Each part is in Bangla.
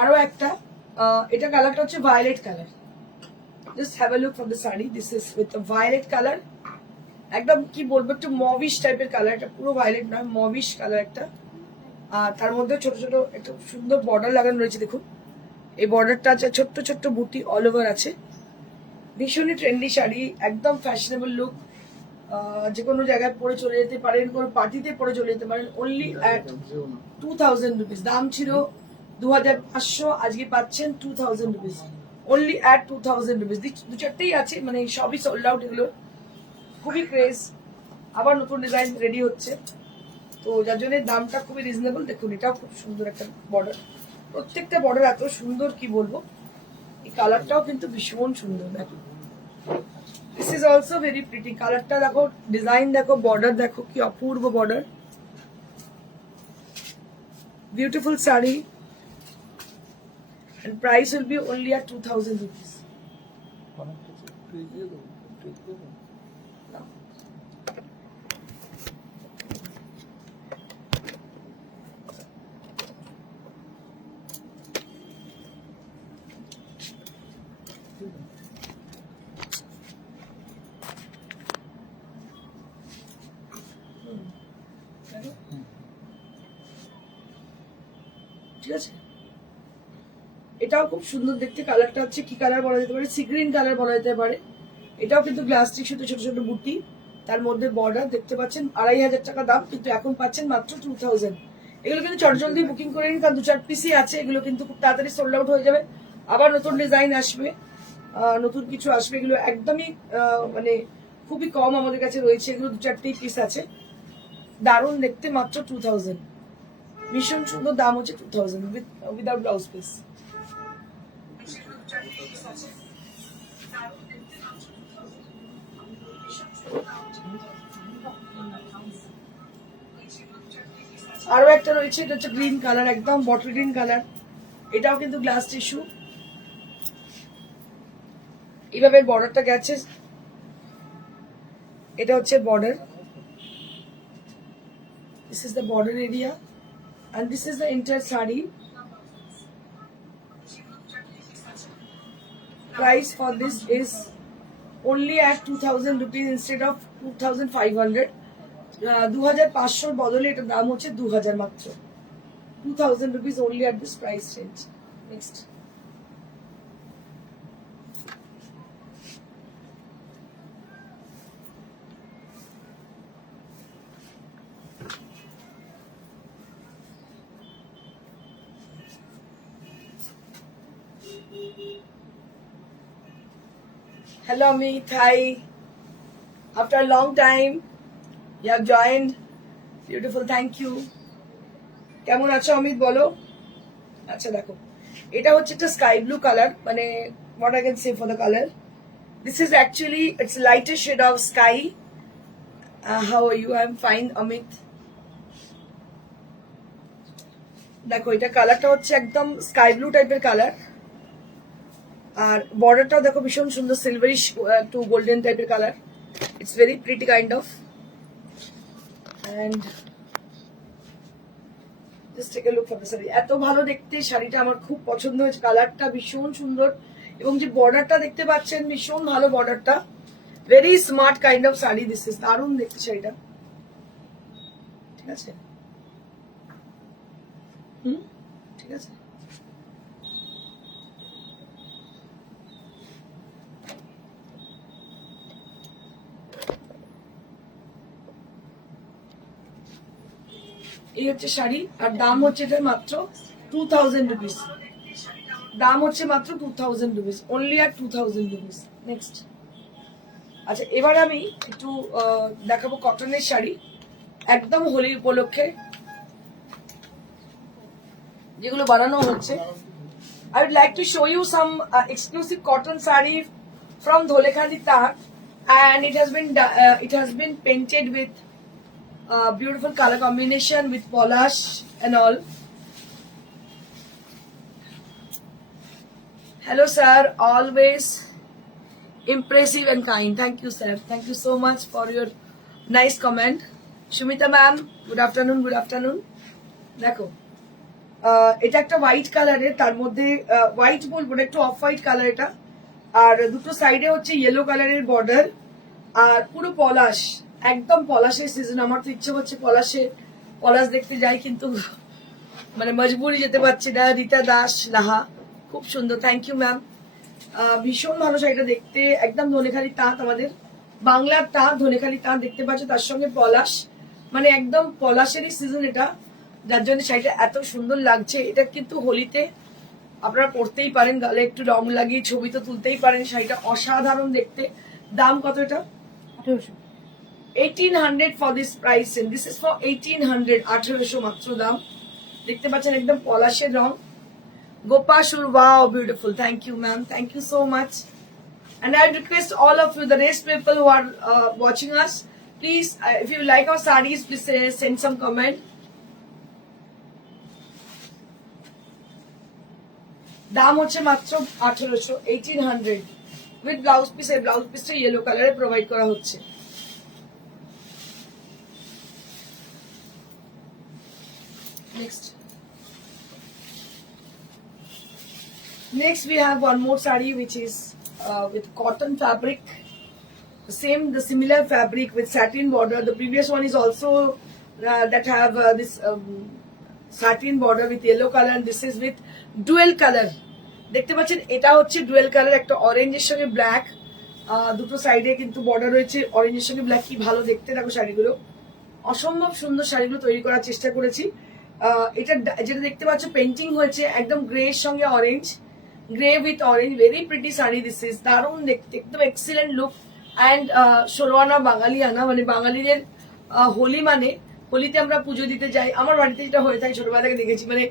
আরো একটা এটা কালারটা হচ্ছে violet colour. Just have a look for the sari. This is with violet colour. একদম কি বলবো, একটু মভিশ টাইপের কালার। এটা পুরো ভায়োলেট নয়, মভিশ কালার একটা। আর তার মধ্যে ছোট ছোট একটা সুন্দর বর্ডার লাগানো রয়েছে। দেখুন এই বর্ডারটা আছে, ছোট্ট ছোট্ট বুটি অল ওভার আছে। ভীষণই ট্রেন্ডি শাড়ি, একদম ফ্যাশনেবল লুক। যে কোনো জায়গায় পরে চলে যেতে পারেন, কোনো পার্টিতে পরে চলে যেতে পারেন। Only at 2000 rupees. দাম ছিল 2500, আজকে পাচ্ছেন 2000 রুপিস। Only at 2000 rupees. দু চারটেই আছে, মানে সবই সোল্ড আউট। এগুলো খুবই ক্রেজ, আবার নতুন ডিজাইন রেডি হচ্ছে, তো যার জন্য দামটা খুবই রিজনেবল। দেখুন এটাও খুব সুন্দর একটা বর্ডার, প্রত্যেকটা বর্ডার এত সুন্দর কি বলবো। এই কালারটাও কিন্তু ভীষণ সুন্দর। দেখুন this is also very pretty. কালারটা দেখো, ডিজাইন দেখো, বর্ডার দেখো, কি অপূর্ব border. Beautiful sari, and price will be only at 2000 rupees. ঠিক আছে, এটাও খুব সুন্দর দেখতে। কালারটা হচ্ছে কি কালার বলা যেতে পারে, সি গ্রিন কালার বলা যেতে পারে। এটাও কিন্তু গ্লাস টিস্যুতে ছোট ছোট বুটি, তার মধ্যে বর্ডার দেখতে পাচ্ছেন। 2500 টাকা দাম, কিন্তু এখন পাচ্ছেন মাত্র 2000। এগুলো কিন্তু চটজলদি বুকিং করে নিন, কারণ 2-4 পিসই আছে। এগুলো কিন্তু খুব তাড়াতাড়ি সোল্ড আউট হয়ে যাবে। আবার নতুন ডিজাইন আসবে, নতুন কিছু আসবে। এগুলো একদমই মানে খুবই কম আমাদের কাছে রয়েছে। এগুলো 2-4টেই পিস আছে। দারুণ দেখতে, মাত্র 2000। ভীষণ সুন্দর, দাম হচ্ছে 2000 উইদাউট ব্লাউজ পিস। আরো একটা রয়েছে, এটা হচ্ছে গ্রিন কালার, একদম বটল গ্রিন কালার। এটাও কিন্তু গ্লাস টিস্যু। এইভাবে বর্ডারটা গেছে, এটা হচ্ছে border. This is the border area and this is the entire saree. Price for this is only at 2000 rupees instead of 2500. 2500 বদলে এটা দাম হচ্ছে 2000 মাত্র। 2000 rupees only at this price range. Next, hello Amit, hi. After a long time you have joined. Beautiful, thank you. কেমন আছো অমিত বলো। আচ্ছা দেখো, এটা হচ্ছে একটা স্কাই ব্লু কালার, মানে what I can say for the color. This is actually, it's lighter shade of sky. How are you? I'm fine, Amit. দেখো এটা কালারটা হচ্ছে একদম স্কাই ব্লু টাইপের কালার। আর বর্ডারটাও দেখো ভীষণ সুন্দর, সিলভারিশ টু গোল্ডেন টাইপের colour. It's very pretty kind of. And just take a look for the sari. এত ভালো দেখতে শাড়িটা, আমার খুব পছন্দ হয়েছে। কালারটা ভীষণ সুন্দর, এবং যে বর্ডারটা দেখতে পাচ্ছেন ভীষণ ভালো বর্ডারটা। Very smart kind of sari this is. দারুণ দেখতে শাড়িটা, ঠিক আছে। ঠিক আছে, এই হচ্ছে শাড়ি। আর দাম হচ্ছে এটা মাত্র 2000 রুপিস। দাম হচ্ছে মাত্র 2000 রুপিস, অনলি আর 2000 রুপিস। নেক্সট, আচ্ছা এবার আমি একটু দেখাবো কটনের শাড়ি, একদম হোলি উপলক্ষে যেগুলো বানানো হচ্ছে। I would like to show you some exclusive cotton saree from Dholekhandi Tak, and it has been painted with beautiful color combination with polish and all. Hello sir, always impressive and kind. Thank you sir, thank you so much for your nice comment. Shumita ma'am, good afternoon, good afternoon. দেখো এটা একটা হোয়াইট কালারের, তার মধ্যে হোয়াইট বলবো না, একটু অফ হোয়াইট কালার এটা। আর দুটো সাইডে হচ্ছে ইয়েলো কালারের বর্ডার, আর পুরো পলাশ, একদম পলাশের সিজন। আমার তো ইচ্ছে হচ্ছে পলাশ দেখতে যাই, কিন্তু মানে মজবুরি যেতে পারছি না। রীতা দাস লাহা, খুব সুন্দর, থ্যাংক ইউ ম্যাম। ভীষণ ভালো শাড়িটা দেখতে, একদম ধনেখালি তাঁত, আমাদের বাংলার তাঁত, ধনেখালি তাঁত দেখতে পাচ্ছ, তার সঙ্গে পলাশ, মানে একদম পলাশেরই সিজন এটা, যার জন্য শাড়িটা এত সুন্দর লাগছে। এটা কিন্তু হোলিতে আপনারা পরতেই পারেন, গালে একটু রং লাগিয়ে ছবি তো তুলতেই পারেন। শাড়িটা অসাধারণ দেখতে। দাম কত এটা? 1800 for this price, and this is for 1800, 1800 মাত্র দাম। দেখতে পাচ্ছেন একদম পলাশের রং। Gopashur, wow, beautiful. Thank you, ma'am. Thank you so much. And I request all of you, the rest people who are watching us, please, if you like our sarees, please send some comment. দাম হচ্ছে মাত্র 1800, 1800 উইথ ব্লাউজ পিস। এই ব্লাউজ পিসটা ইয়েলো কালারে প্রোভাইড করা হচ্ছে। Next we have one more saree which is with cotton fabric, the similar fabric with satin border. The previous one is also that have this satin border with yellow color, and this is with dual color. দেখতে পাচ্ছেন এটা হচ্ছে ডুয়েল কালার, একটা অরেঞ্জের সঙ্গে ব্ল্যাক, দুটো সাইডে কিন্তু বর্ডার রয়েছে অরেঞ্জের সঙ্গে ব্ল্যাক। কি ভালো দেখতে দেখো শাড়িগুলো, অসম্ভব সুন্দর শাড়িগুলো তৈরি করার চেষ্টা করেছি। এটা যেটা দেখতে পাচ্ছ পেন্টিং হয়েছে একদম গ্রে এর সঙ্গে orange, grey with orange, very pretty sari. This is দারুণ দেখতে, একদম এক্সিলেন্ট লুক। অ্যান্ড ষোলোয়ানা বাঙালিয়ানা, মানে বাঙালিদের হোলি, মানে হোলিতে আমরা পুজো দিতে যাই। আমার বাড়িতে যেটা হয়ে থাকে ছোটবেলা থেকে দেখেছি, মানে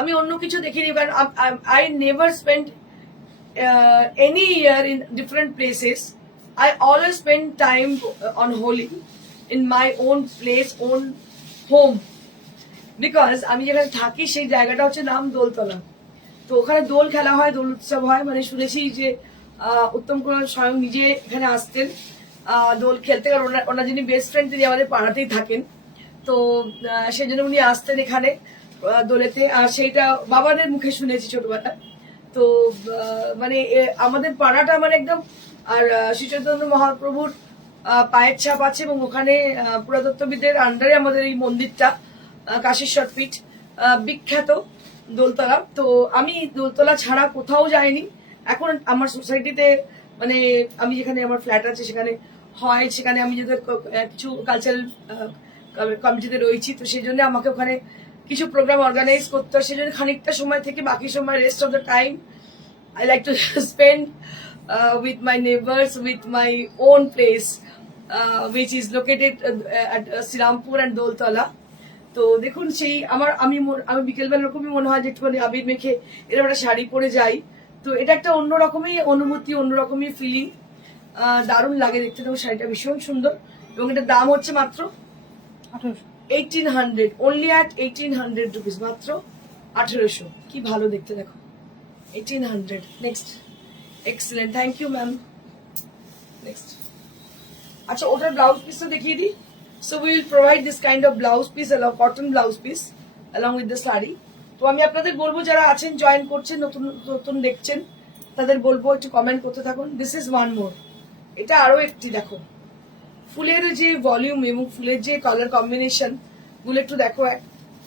আমি অন্য কিছু দেখিনি, কারণ I never spend any year in different places. I always spend time on Holi in my own place, own home, because আমি যেখানে থাকি সেই জায়গাটা হচ্ছে নাম দোলতলা। তো ওখানে দোল খেলা হয়, দোল উৎসব হয়, মানে শুনেছি যে উত্তম কুমার স্বয়ং নিজে এখানে আসতেন দোল খেলতে, কারণ ওনার যিনি বেস্ট ফ্রেন্ড তিনি আমাদের পাড়াতেই থাকেন। তো সেই জন্য উনি আসতেন এখানে দোলেতে, আর সেইটা বাবাদের মুখে শুনেছি ছোটবেলায়। তো মানে আমাদের পাড়াটা মানে একদম, আর শ্রী চৈতন্য মহাপ্রভুর পায়ের ছাপ আছে, এবং ওখানে পুরাতত্ত্ববিদের আন্ডারে আমাদের এই মন্দিরটা, কাশীশ্বর পীঠ, বিখ্যাত দোলতলা। তো আমি দোলতলা ছাড়া কোথাও যাইনি। এখন আমার সোসাইটিতে, মানে আমি যেখানে আমার ফ্ল্যাট আছে সেখানে হয়, সেখানে আমি যেহেতু কিছু কালচারাল কমিটিতে রয়েছি, তো সেই জন্য আমাকে ওখানে কিছু প্রোগ্রাম অর্গানাইজ করতে হয়। সেই জন্য খানিকটা সময় থেকে বাকি সময়, rest of the time, I like to spend with my neighbors, with my own place, which is located at Sirampur and Doltala. তো দেখুন সেই আমি বিকেলবেলা এরকমই মনে হয় যে একটুখানি আবির মেখে এরকম একটা শাড়ি পরে যাই। তো এটা একটা অন্যরকমই অনুভূতি, অন্যরকমই ফিলিং, দারুণ লাগে দেখতে। দেখুন শাড়িটা ভীষণ সুন্দর, এবং এটার দাম হচ্ছে মাত্র 1800, only at 1800 rupees, মাত্র 1800। কি ভালো দেখতে দেখো, 1800। Next, excellent, thank you ma'am. Next, আচ্ছা ওটার ব্লাউজ পিসটা দেখিয়ে দিই। So we will provide this kind of blouse piece, cotton blouse piece along with the sari. তো আমি আপনাদের বলবো, যারা আছেন জয়েন করছেন, নতুন নতুন দেখছেন, তাদের বলবো একটু কমেন্ট করতে থাকুন। দিস ইজ ওয়ান মোর, এটা আরো একটি দেখো, ফুলের যে ভলিউম এবং ফুলের যে কালার কম্বিনেশন গুলো একটু দেখো।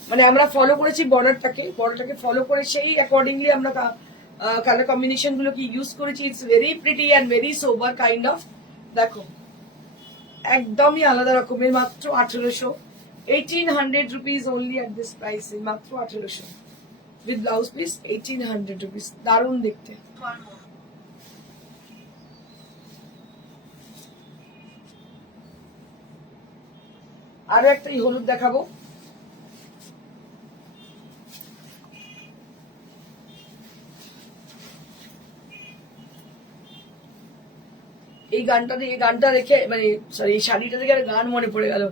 মানে আমরা ফলো করেছি বর্ডারটাকে ফলো করে সেই অ্যাকর্ডিংলি আমরা কালার কম্বিনেশন গুলোকে ইউজ করেছি। It's very pretty and very sober kind of. দেখো একদমই আলাদা রকমের, মাত্র 1800, 1800 rupees only at this price, মাত্র 1800 উইথ ব্লাউজ পিস, 1800 রুপিস, দারুণ দেখতে। আরো একটা হলুদ দেখাবো। এই গানটা দেখে, মানে সরি এই শাড়িটা দেখে গান মনে পড়ে গেল।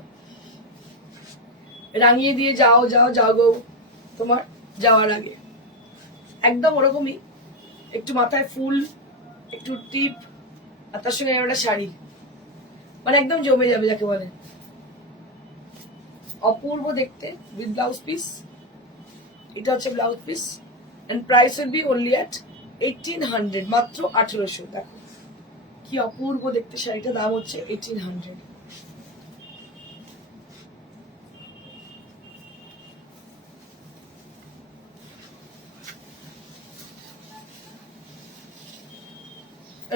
রাঙিয়ে দিয়ে যাও যাও যাও গো তোমার যাওয়ার আগে, একদম ওরকমই, একটু মাথায় ফুল, একটু টিপ, আর তার সঙ্গে একটা শাড়ি, মানে একদম জমে যাবে যাকে বলে। অপূর্ব দেখতে, উইথ ব্লাউজ পিস, এটা হচ্ছে blouse piece and price will be only at 1800, মাত্র 1800। দেখো কি অপূর্ব দেখতে শাড়িটা, দাম হচ্ছে 1800।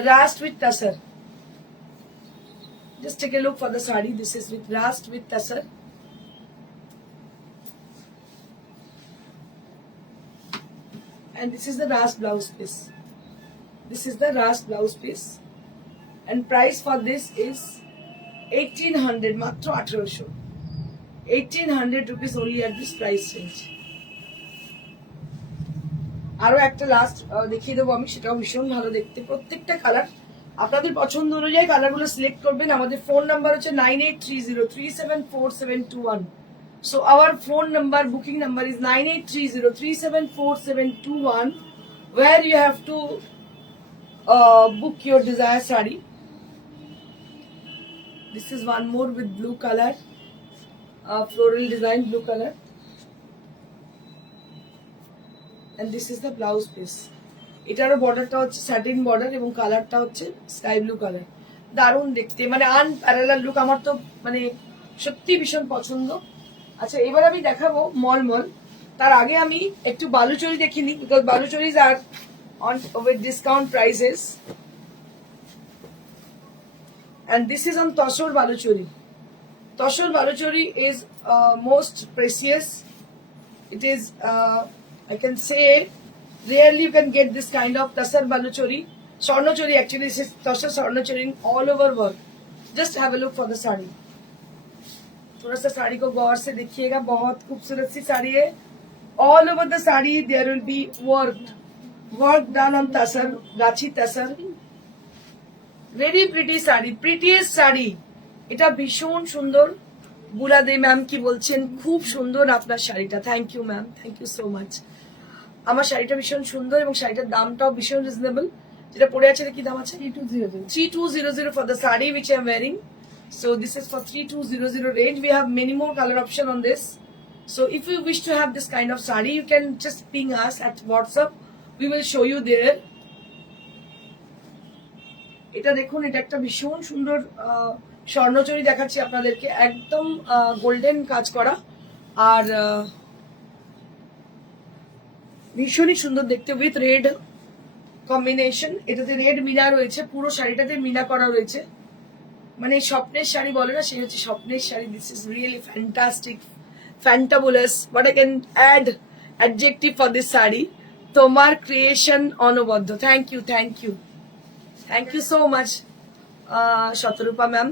Rast with tassar. Just take a look for the sari. This is with rast with tassar. And this is the rast blouse piece. This is the rast blouse piece. And price for this is 1800, matro 1800. 1800 rupees only at this price range. আরো একটা লাস্ট দেখিয়ে দেবো আমি, সেটাও ভীষণ ভালো দেখতে। প্রত্যেকটা কালার আপনাদের পছন্দ অনুযায়ী কালারগুলো সিলেক্ট করবেন। আমাদের ফোন নাম্বার হচ্ছে 9830374721। So our phone number, booking number is 9830374721, where you have to book your desired saree. This is one more with blue color, floral design blue color. And this is the blouse piece. এটারও বর্ডারটা হচ্ছে স্যাটিন বর্ডার এবং কালারটা হচ্ছে স্কাই ব্লু কালার। দারুণ দেখতে, মানে আনপ্যারালাল লুক। আমার তো মানে সত্যি ভীষণ পছন্দ। আচ্ছা, এবার আমি দেখাবো মলমল। তার আগে আমি একটু বালুচরি দেখিনি, because Balucharis are on with discount prices. And this is on Tosor Baluchari. Tosor Baluchari is most precious. It is I can say rarely you can get this kind of Tasar Baluchari. Swarnochari, actually this is Tasar Swarnochari all over work. Just have a look for the sari. थोड़ा सा साड़ी को गौर से देखिएगा, बहुत खूबसूरत सी साड़ी है। All over the sari there will be work done on Tasar, Gachi Tasar. Very pretty sari, prettiest sari. এটা ভীষণ সুন্দর। বুলাদে ম্যাম কি বলছেন, খুব সুন্দর আপনার শাড়িটা। Thank you ma'am, thank you so much. আমার শাড়িটা ভীষণ সুন্দর এবং শাড়িটার দামটাও ভীষণ রিজনেবল। যেটা পরে আছে কি দাম আছে? 3200 for the saree which I am wearing. So this is for 3200 range. We have many more color option on this. So if you wish to have this kind of saree, you can just ping us at WhatsApp. We will show you there. এটা দেখুন, এটা একটা ভীষণ সুন্দর স্বর্ণচরী দেখাচ্ছি আপনাদেরকে, একদম গোল্ডেন কাজ করা আর ভীষণই সুন্দর দেখতে, উইথ রেড কম্বিনেশন। এটাতে রেড মিনা রয়েছে, পুরো শাড়িটাতে মিনা করা রয়েছে। মানে স্বপ্নের শাড়ি বলে না, সেই হচ্ছে স্বপ্নের sari. This is really fantastic, fantabulous. What I can add adjective for this sari. তোমার ক্রিয়েশন অনবদ্য। Thank you, thank you, thank you so much Shatarupa ma'am.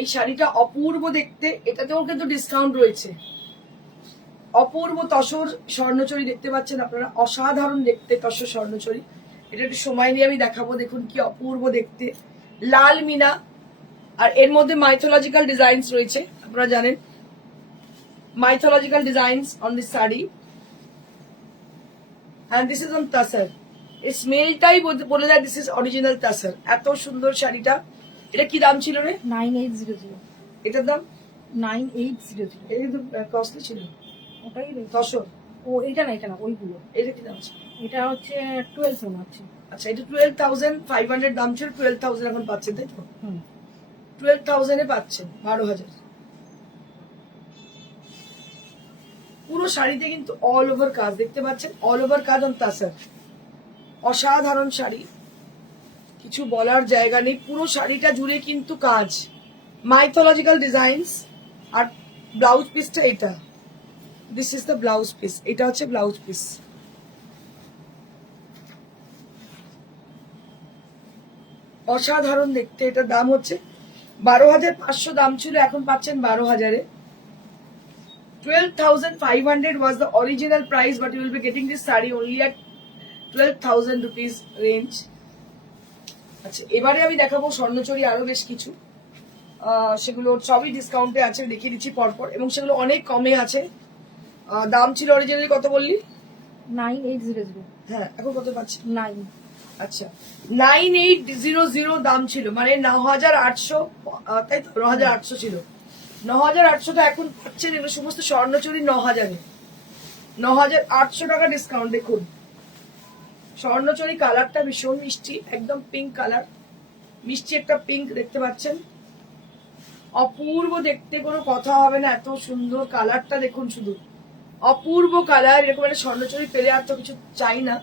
এই শাড়িটা অপূর্ব দেখতে, এটাতেও কিন্তু ডিসকাউন্ট রয়েছে। অপূর্ব তসর স্বর্ণচরী দেখতে পাচ্ছেন আপনারা, অসাধারণ দেখতে তসর স্বর্ণচরী। এটা একটু সময় নিয়ে আমি দেখাবো। দেখুন কি অপূর্ব দেখতে, লাল মিনা, আর এর মধ্যে মাইথোলজিক্যাল ডিজাইনস রয়েছে। আপনারা জানেন mythological designs on this sari. and this is on তাসার। এই স্মেলটাই বলে যায় দিস ইজ অরিজিনাল তাসার। এত সুন্দর শাড়িটা। এটা কি দাম ছিল রে? 9800। এটার দাম 9800। এটা তো কস্টলি ছিল। ওটাই তসর। ও এটা না, এটা না, ওইগুলো। এটা কি দাম আছে? এটা হচ্ছে 12 মনে হচ্ছে। আচ্ছা, এটা 12,500 দাম ছিল, 12,000 এখন পাচ্ছেন, তাই তো? 12,000 এ পাচ্ছেন, 12,000। পুরো শাড়িতে কিন্তু অল ওভার কাজ দেখতে পাচ্ছেন, অল ওভার কাজ অন তাসার। অসাধারণ শাড়ি, কিছু বলার জায়গা নেই। পুরো শাড়িটা জুড়ে কিন্তু কাজ, মাইথোলজিক্যাল ডিজাইনস। আর ব্লাউজ পিসটা এটা, this is the blouse piece. এটা হচ্ছে ব্লাউজ পিস। অসাধারণ দেখতে। এটার দাম হচ্ছে 12,500 দাম ছিল, এখন পাচ্ছেন 12,000-এ। 12,500 was the original price, but you will be getting this saree only at 12,000 rupees range. আচ্ছা, এবারে আমি দেখাবো স্বর্ণচুরি আরো বেশ কিছু, সেগুলো সবই ডিসকাউন্টে আছে, দেখিয়ে দিচ্ছি পরপর, এবং সেগুলো অনেক কমে আছে। দাম ছিল অরিজিনালি কত বললি? 9800। হ্যাঁ, এখন কত পাচ্ছি? 9। আচ্ছা, 9800 দাম ছিল, মানে 9,800, তাই তো? 9,800 ছিল। 9,800টা এখন পাচ্ছেন এগুলো সমস্ত স্বর্ণচুরি 9,000-এ। 9,800 টাকা ডিসকাউন্ট। দেখুন স্বর্ণচুরি কালারটা ভীষণ মিষ্টি, একদম পিঙ্ক কালার, মিষ্টি একটা পিঙ্ক দেখতে পাচ্ছেন, অপূর্ব দেখতে, কোনো কথা হবে না, এত সুন্দর কালারটা দেখুন, শুধু অপূর্ব কালার। এরকম একটা স্বর্ণচুরি পেলে আর তো কিছু চাই না,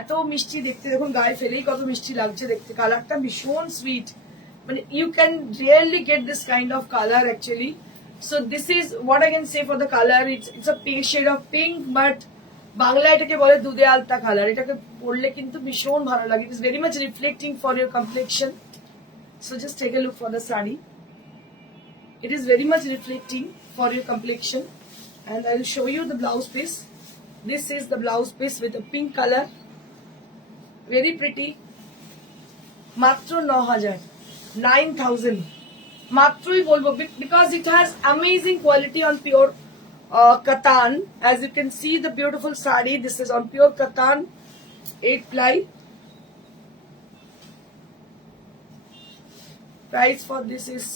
এত মিষ্টি দেখতে। দেখুন গায়ে ফেলেই কত মিষ্টি লাগছে দেখতে, কালারটা ভীষণ সুইট, মানে you can really get this kind of colour actually. So this is what I can say for the colour. It's a shade of pink, but Bangla এটাকে বলে দুধে আলতা কালার। এটাকে পরলে কিন্তু ভীষণ ভালো লাগে। It is very much reflecting for your complexion. So just take a look for the sari. It is very much reflecting for your complexion, and I will show you the blouse piece. This is the blouse piece with a pink color, very pretty. Matro 9,000, 9,000. Matroi bolbo because it has amazing quality on pure katan. As you can see, the beautiful sari. This is on pure katan, 8 ply. Price for this is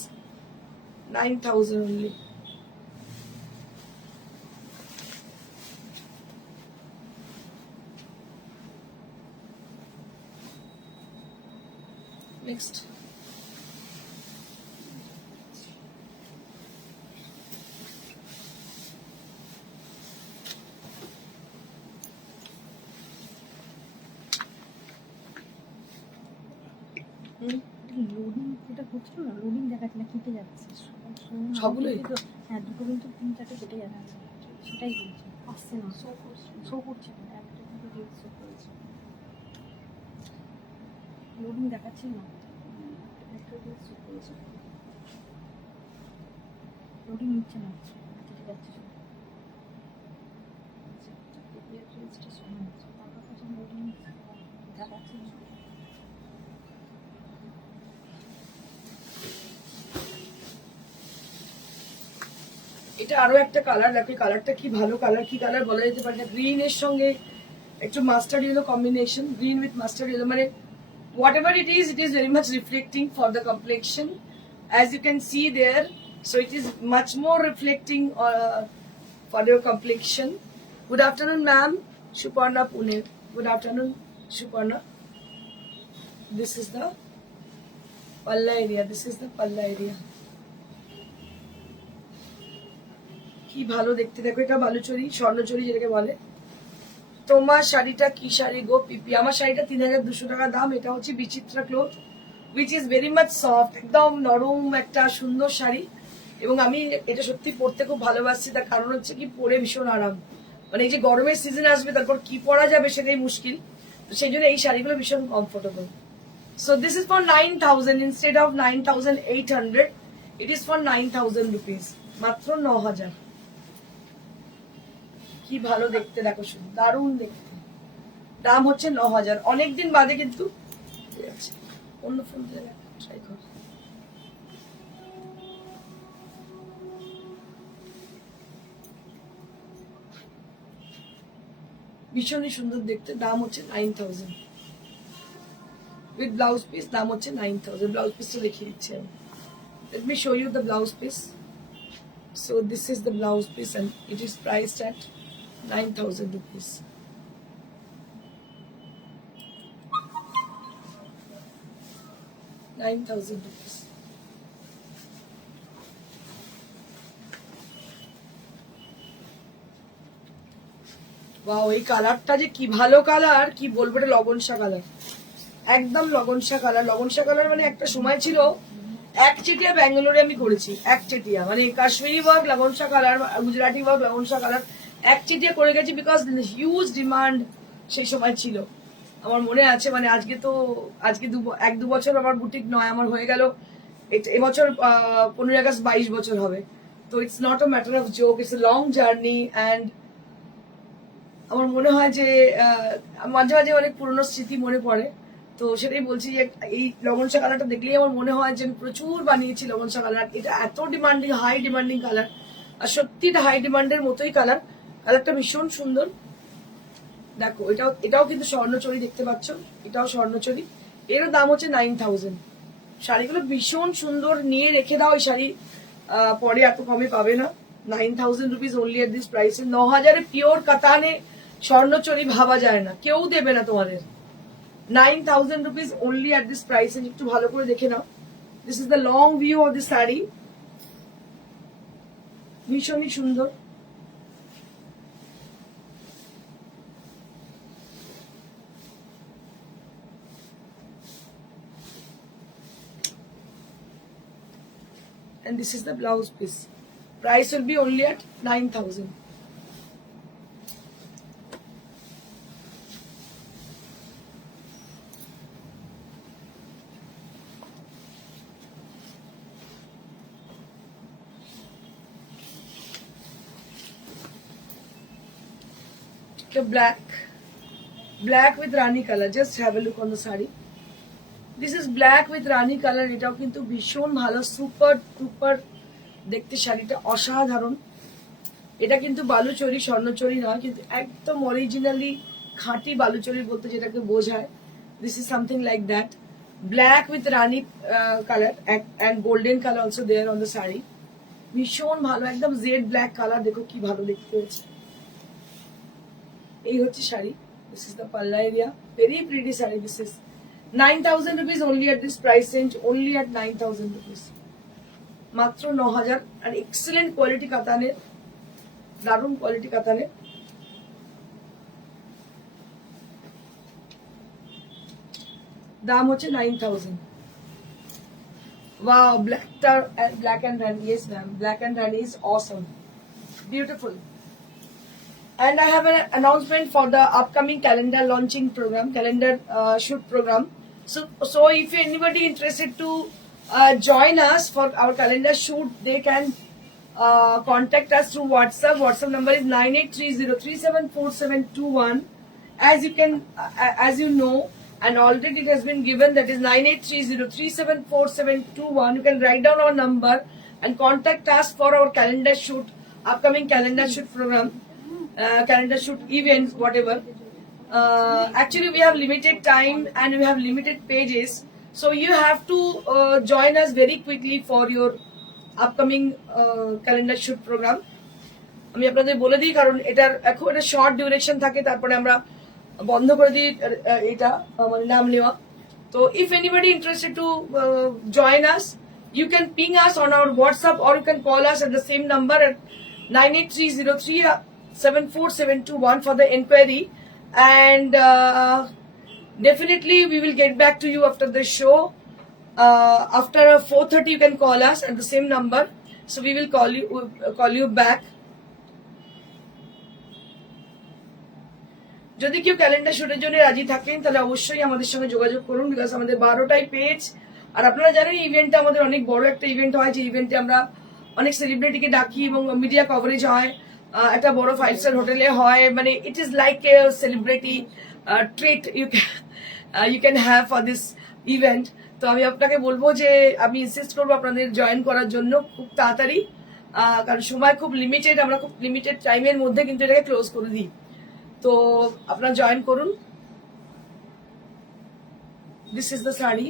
9,000 only. Next. Loading যেটা করছিল না, লোডিং দেখাচ্ছে না, কেটে যাচ্ছে সবগুলোই? হ্যাঁ, দুটো কিন্তু 3-4টে কেটে যাচ্ছে, সেটাই বলছি, আসছে না, শো করছে না, একটা দুটো রিলস শো করেছে, লোডিং দেখাচ্ছে না, একটা রিলস শো করেছে, লোডিং নিচ্ছে না, কেটে যাচ্ছে সব। রিলসটা শো হচ্ছে, তারপর কাছে লোডিং দেখাচ্ছে না। এটা আরো একটা কালার, দেখো কালারটা কি ভালো কালার, কি কালার বলা যেতে পারে না, গ্রিন এর সঙ্গে একটু mustard yellow combination, green with mustard yellow, মানে whatever it is very much reflecting for the complexion, as you can see there. So it is much more reflecting for your complexion. Good afternoon, ma'am. Suparna Pune. Good afternoon, Suparna. This is the palla area. This is the palla area. কি ভালো দেখতে, দেখো এটা বালুচরি, স্বর্ণচরি যেটাকে বলে। তোমার শাড়িটা কি শাড়ি গো পিপি? আমার শাড়িটা 3,200 টাকা দাম। এটা হচ্ছে Bichitra cloth, which is very much soft, একদম নরম একটা সুন্দর শাড়ি, এবং আমি এটা সত্যি পরতে খুব ভালোবাসি। তার কারণ হচ্ছে কি, পরে ভীষণ আরাম, মানে এই যে গরমের সিজন আসবে তারপর কি পরা যাবে সেটাই মুশকিল, তো সেই জন্য এই শাড়িগুলো ভীষণ comfortable. So this is for 9,000 instead of 9,800, it is for 9,000 rupees, মাত্র 9,000। কি ভালো দেখতে, দেখো শুধু দারুণ দেখতে। দাম হচ্ছে 9,000। অনেকদিন বাদে কিন্তু অন্য ফোন ট্রাই কর। ভীষণই সুন্দর দেখতে। দাম হচ্ছে 9,000 উইথ ব্লাউজ পিস। দাম হচ্ছে 9,000। ব্লাউজ পিসটা দেখিয়ে দিচ্ছি আমি। Let me show you the blouse piece. So this is the blouse piece and it is priced at 9,000 rupees. ₹9,000. Wow, এই কালারটা যে কি ভালো কালার, কি বলবো, এটা লগনসা কালার, একদম লগনসা কালার। লগনসা কালার মানে একটা সময় ছিল একচেটিয়া ব্যাঙ্গালোরে আমি করেছি, একচেটিয়া মানে কাশ্মীরি ওয়ার্ক লগনসা কালার, গুজরাটি ওয়ার্ক লগনসা কালার, একচেটিয়া করে গেছি, বিকজ হিউজ ডিমান্ড সেই সময় ছিল। আমার মনে আছে, মানে আজকে 1-2 বছর আমার বুটিক নয়, আমার হয়ে গেল এবছর 15 আগস্ট 22 বছর হবে। তো it's not a matter of joke, it's a long journey, and আমার মনে হয় যে মাঝে মাঝে অনেক পুরনো স্মৃতি মনে পড়ে। তো সেটাই বলছি যে এই লবণ চা কালারটা দেখলেই আমার মনে হয় যে আমি প্রচুর বানিয়েছি লবণ চা কালার। এটা এত ডিমান্ডিং, হাই ডিমান্ডিং কালার, আর সত্যি এটা হাই ডিমান্ডের মতোই কালার। কালারটা ভীষণ সুন্দর। দেখো এটাও কিন্তু স্বর্ণচরী দেখতে পাচ্ছ, এটাও স্বর্ণচরী। এরও দাম হচ্ছে 9000। শাড়িগুলো ভীষণ সুন্দর, নিয়ে রেখে দাও। এই শাড়ি পরে এত কমে পাবে না। 9000 রুপিস অনলি এট দিস প্রাইসে। 9000-এ পিওর কাতানে স্বর্ণচরী ভাবা যায় না, কেউ দেবে না তোমাদের। 9000 রুপিস অনলি এট দিস প্রাইসে। একটু ভালো করে দেখে নাও। This is the long view of this sari. ভীষণই সুন্দর। And this is the blouse piece. Price will be only at 9000. The black with Rani color. Just have a look on the saree. This is black with Rani color. এটাও কিন্তু ভীষণ ভালো, সুপার টুপার দেখতে শাড়িটা, অসাধারণ। এটা কিন্তু বালুচরী, স্বর্ণচরী নয়, কিন্তু একদম অরিজিনালি খাঁটি বালুচরী বলতে যেটাকে বোঝায়। This is something like that. Black with rani colour and golden colour also there on the sari. ভীষণ ভালো, একদম জেড ব্ল্যাক কালার। দেখো কি ভালো দেখতে হয়েছে। এই হচ্ছে শাড়ি। দিস ইজ দ্য পাল্লা area. Very pretty sari. This is 9000 rupees only at this price range. Only at 9000 rupees. মাত্র 9000। আর এক্সেলেন্ট কোয়ালিটি কাতানের, দারুণ কোয়ালিটি কাতানের। দাম হচ্ছে 9000। Wow, black and Rani. Yes, ma'am. Black and Rani is awesome. Beautiful. And I have an announcement for the upcoming calendar launching program, calendar shoot program. So if anybody interested to join us for our calendar shoot, they can contact us through WhatsApp. WhatsApp number is 9830374721. As you know, and already it has been given, that is 9830374721. You can write down our number and contact us for our calendar shoot, upcoming calendar shoot program, calendar shoot events, whatever. Actually, we have limited time and we have limited pages, so you have to join us very quickly for your upcoming calendar shoot program. আমি আপনাদের বলে দিই, কারণ এটার এখন এটা শর্ট ডিউরেশন থাকে, তারপরে আমরা বন্ধ করে দিই এটা মানে নাম নেওয়া। তো if anybody interested to join us, you can ping us on our WhatsApp or you can call us at the same number at 9830374721 for the inquiry. And definitely we will get back to you after the show. After 4:30 you can call us at the same number, so we will call you back. যদি কেউ ক্যালেন্ডার শুটের জন্য রাজি থাকেন তাহলে অবশ্যই আমাদের সঙ্গে যোগাযোগ করুন, বিকজ আমাদের 12টায় পেজ। আর আপনারা জানেন ইভেন্টটা আমাদের অনেক বড় একটা ইভেন্ট হয়, যে ইভেন্টে আমরা অনেক সেলিব্রিটিকে ডাকি এবং মিডিয়া কভারেজ হয়। একটা বড় 5-star হোটেলে হয়, মানে it is like a celebrity treat you can have for this event. তো আমি আপনাকে বলবো যে আমি ইনসিস্ট করবো আপনাদের জয়েন করার জন্য খুব তাড়াতাড়ি, কারণ সময় খুব লিমিটেড, আমরা খুব লিমিটেড টাইমের মধ্যে কিন্তু এটাকে ক্লোজ করে দিই। তো আপনারা জয়েন করুন। This is the sari.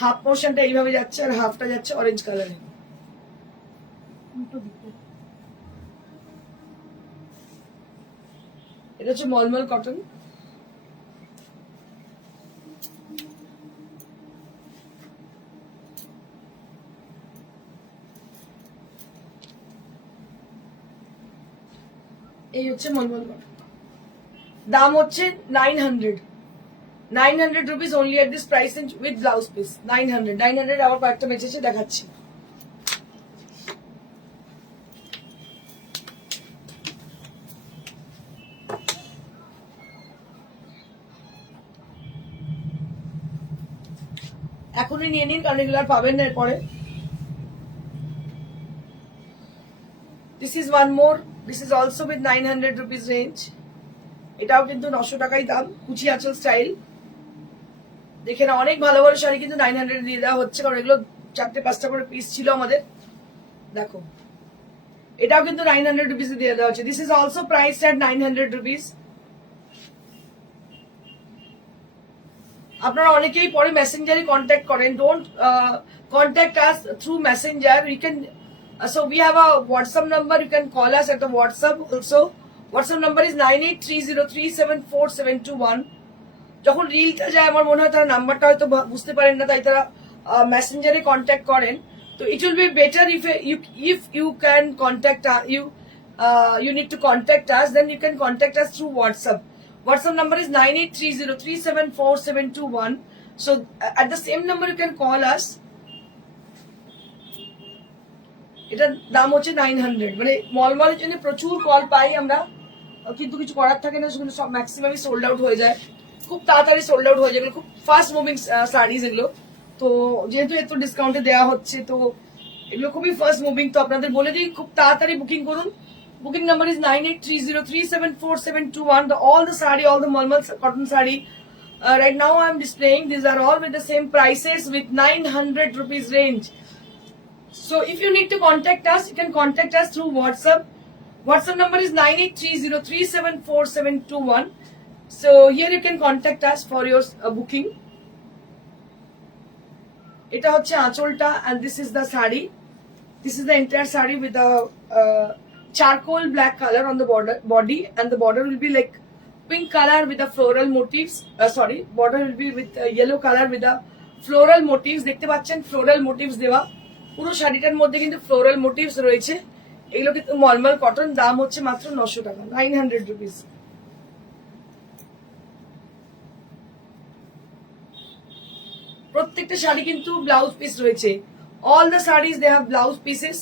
Half পোর্শনটা এইভাবে যাচ্ছে আর হাফটা যাচ্ছে অরেঞ্জ কালারে। এটা হচ্ছে মলমল কটন। এই হচ্ছে মলমল কটন। দাম হচ্ছে 900 rupees only at this price range with blouse piece. 900 আবার কয়েকটা মেচেছে দেখাচ্ছি। এখনই নিয়ে নিন, কারণ এগুলো আর পাবেন না এরপরে। This is one more. This is also with 900 rupees range. এটাও কিন্তু 900 টাকাই দাম, কুচি আঁচল স্টাইল। দেখে না, অনেক ভালো ভালো শাড়ি কিন্তু 900 দিয়ে দেওয়া হচ্ছে, কারণ এগুলো 4-5টা করে পিস ছিল আমাদের। দেখো, এটাও কিন্তু 900 রুপিস দিয়ে দেওয়া হচ্ছে। This is also priced at 900 rupees. আপনারা অনেকেই পরে মেসেঞ্জারে কন্ট্যাক্ট করেন, don't contact us through messenger. You can, so we have a WhatsApp number, you can call us at the WhatsApp also. WhatsApp number is 9830374721. যখন রিলটা যায় আমার মনে হয় তারা নাম্বারটা হয়তো বুঝতে পারেন না, তাই তারা মেসেঞ্জারে কন্ট্যাক্ট করেন। তো it will be better if you can contact you need to contact us, then you can contact us through WhatsApp. WhatsApp number is 9830374721. So at the same number you can call us. এটার দাম হচ্ছে 900। মানে মলমলের জন্য প্রচুর কল পাই আমরা, কিন্তু কিছু করার থাকে না, সেগুলো সব ম্যাক্সিমামই সোল্ড আউট হয়ে যায়, খুব তাড়াতাড়ি সোল্ড আউট হয়ে যায়, খুব ফাস্ট মুভিং শাড়িজ এগুলো। তো যেহেতু এত ডিসকাউন্টে দেওয়া হচ্ছে, তো এগুলো খুবই ফাস্ট মুভিং। তো আপনাদের বলে দিই, খুব তাড়াতাড়ি বুকিং করুন। Booking number is 9830374721. All the saree, all the Malmal cotton saree right now I am displaying, these are all with the same prices with 900 rupees range. So if you need to contact us, you can contact us through WhatsApp. WhatsApp number is 9830374721. So here you can contact us for your booking. Eta hocche aancholta, and this is the saree. This is the entire saree with a charcoal black color on the body, and the border will be like pink color with the floral motifs. Border will be with yellow color with the floral motifs. দেখতে পাচ্ছেন floral motifs দেওয়া, পুরো শাড়িটার মধ্যে কিন্তু ফ্লোরাল মোটিভস রয়েছে। এগুলো কিন্তু মলমল কটন, দাম হচ্ছে মাত্র 900 টাকা, 900 রুপিস। প্রত্যেকটা শাড়ি কিন্তু ব্লাউজ পিস রয়েছে। All the saris they have blouse pieces.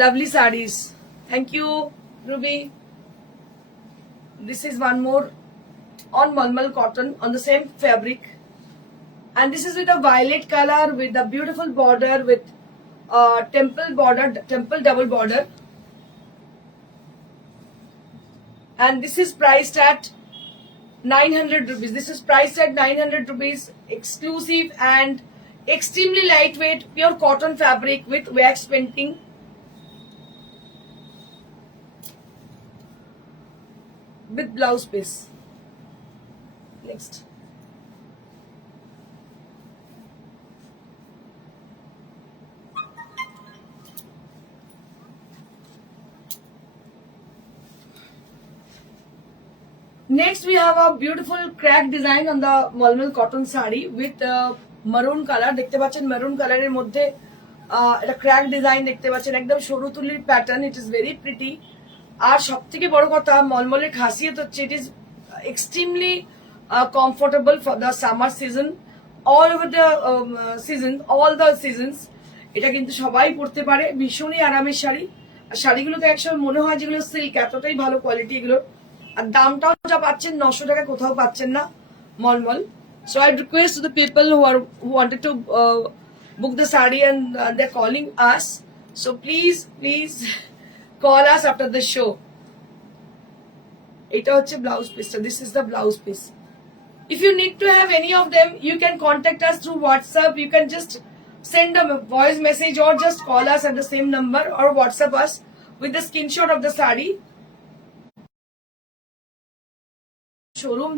Lovely sarees. Thank you, Ruby. This is one more on Malmal cotton on the same fabric, and this is with a violet color with a beautiful border with temple double border, and this is priced at 900 rupees. This is priced at 900 rupees, exclusive and extremely lightweight pure cotton fabric with wax painting. With blouse piece. Next. Next we have a beautiful crack design on the Malmal cotton saree with maroon color. দেখতে পাচ্ছেন maroon color এর মধ্যে এটা crack design দেখতে পাচ্ছেন, একদম সরু তুলির pattern. It is very pretty. আর সব থেকে বড় কথা, মলমলের খাসিয়ত হচ্ছে it is extremely comfortable for the summer season, all over the season, all the seasons. এটা কিন্তু সবাই পরতে পারে, ভীষণই আরামের শাড়ি। আর শাড়িগুলোতে একসময় মনে হয় যেগুলো সিল্ক, এতটাই ভালো কোয়ালিটি এগুলো। আর দামটাও যা পাচ্ছেন 900 টাকা কোথাও পাচ্ছেন না মলমল। So I request to the people who wanted to book the saree and they're calling us. So please call us after the show. Eta hocche blouse piece. This is the blouse piece. If you need to have any of them, you can contact us through WhatsApp. You can just send a voice message or just call us at the same number or WhatsApp us with the screenshot of the saree. Showroom,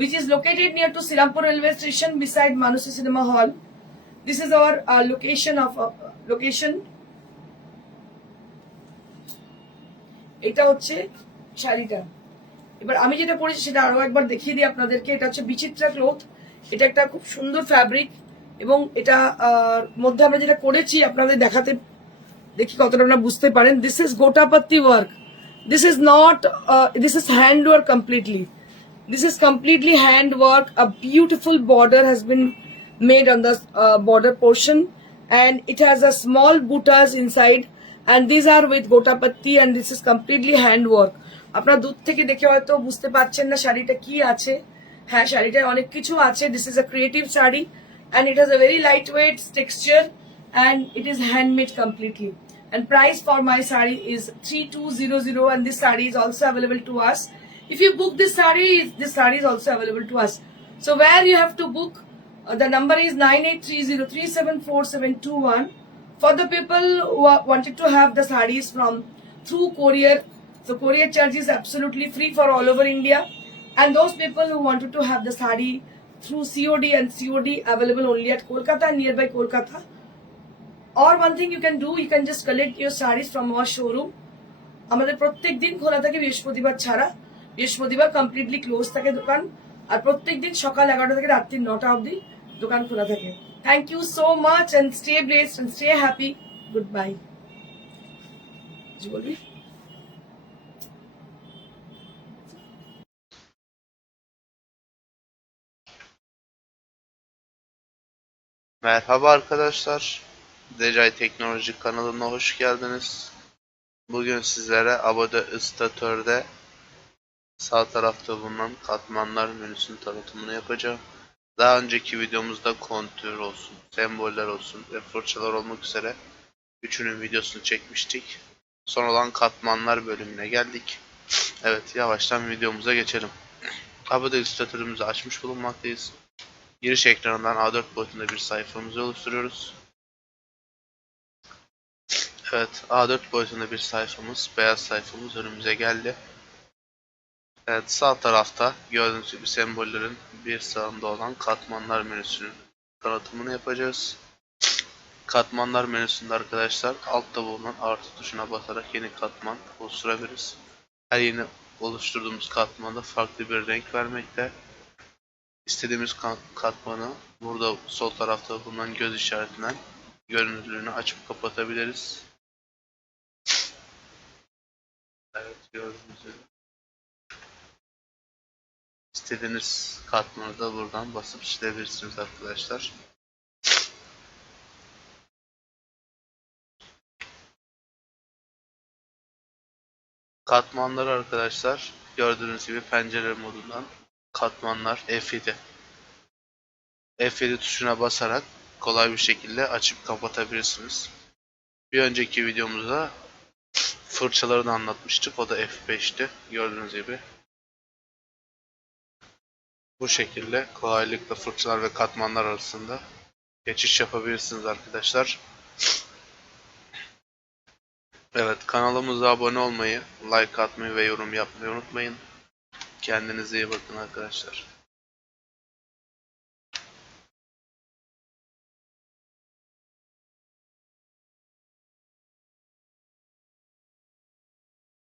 which is located near to Sirampur railway station beside Manushi Cinema Hall. This is our location. এটা হচ্ছে শাড়িটা। এবার আমি যেটা পরেছি সেটা আরো একবার দেখিয়ে দিই আপনাদেরকে। এটা হচ্ছে বিচিত্রা ক্লথ। এটা একটা খুব সুন্দর ফ্যাব্রিক, এবং এটা মধ্যে আমরা যেটা করেছি আপনাদের দেখাতে, দেখি কতটা আপনারা বুঝতে পারেন। This is gota patti work. This is not, this is hand work completely. This is completely hand work. A beautiful border has been made on the border portion, and it has a small buttas inside, and these are with gotapatti, and this is completely hand work. আপনারা দূর থেকে দেখে হয়তো বুঝতে পারছেন না শাড়িটা কি আছে। হ্যাঁ, শাড়িটায় অনেক কিছু আছে। This is a creative sari. and it has a very lightweight texture and it is handmade completely. And price for my sari is 3200, and this sari is also available to us. If you book this sari is also available to us. So where you have to book, the number is 9830374721. For the people who wanted to have the sarees from through courier, the courier charge is absolutely free for all over India. And those people who wanted to have the saree through COD, and COD available only at Kolkata and nearby Kolkata. Or one thing you can do, you can just collect your sarees from our showroom. আমাদের প্রত্যেক দিন খোলা থাকে বৃহস্পতিবার ছাড়া। বৃহস্পতিবার কমপ্লিটলি ক্লোজ থাকে দোকান, আর প্রত্যেক দিন সকাল 11টা থেকে রাত্রি 9টা অবধি দোকান খোলা থাকে। Thank you so much and stay blessed and stay happy. Goodbye. কিছু বলবি? Merhaba arkadaşlar. Decai Teknoloji kanalına hoş geldiniz. Bugün sizlere Abode Istatör'de sağ tarafta bulunan katmanlar menüsünün tanıtımını yapacağım. Daha önceki videomuzda kontür olsun, semboller olsun ve fırçalar olmak üzere üçünün videosunu çekmiştik. Son olan katmanlar bölümüne geldik. Evet, yavaştan videomuza geçelim. Abode Istatör'ümüzü açmış bulunmaktayız. Giriş ekranından A4 boyutunda bir sayfamızı oluşturuyoruz. Evet, A4 boyutunda bir sayfamız, beyaz sayfamız önümüze geldi. Evet, sağ tarafta gördüğünüz gibi sembollerin bir sağında olan katmanlar menüsünün tanıtımını yapacağız. Katmanlar menüsünde arkadaşlar altta bulunan artı tuşuna basarak yeni katman oluşturabiliriz. Her yeni oluşturduğumuz katmanda farklı bir renk vermekte. İstediğimiz katmanı burada sol tarafta bulunan göz işaretinden görünürlüğünü açıp kapatabiliriz. Evet, gördüğünüz gibi. İstediğiniz katmanı da buradan basıp çizebilirsiniz arkadaşlar. Katmanları arkadaşlar gördüğünüz gibi pencere modundan katmanlar F7. F7 tuşuna basarak kolay bir şekilde açıp kapatabilirsiniz. Bir önceki videomuzda fırçalarını anlatmıştık. O da F5'ti. Gördüğünüz gibi. Bu şekilde kolaylıkla fırçalar ve katmanlar arasında geçiş yapabilirsiniz arkadaşlar. Evet, kanalımıza abone olmayı, like atmayı ve yorum yapmayı unutmayın. Kendinize iyi bakın arkadaşlar.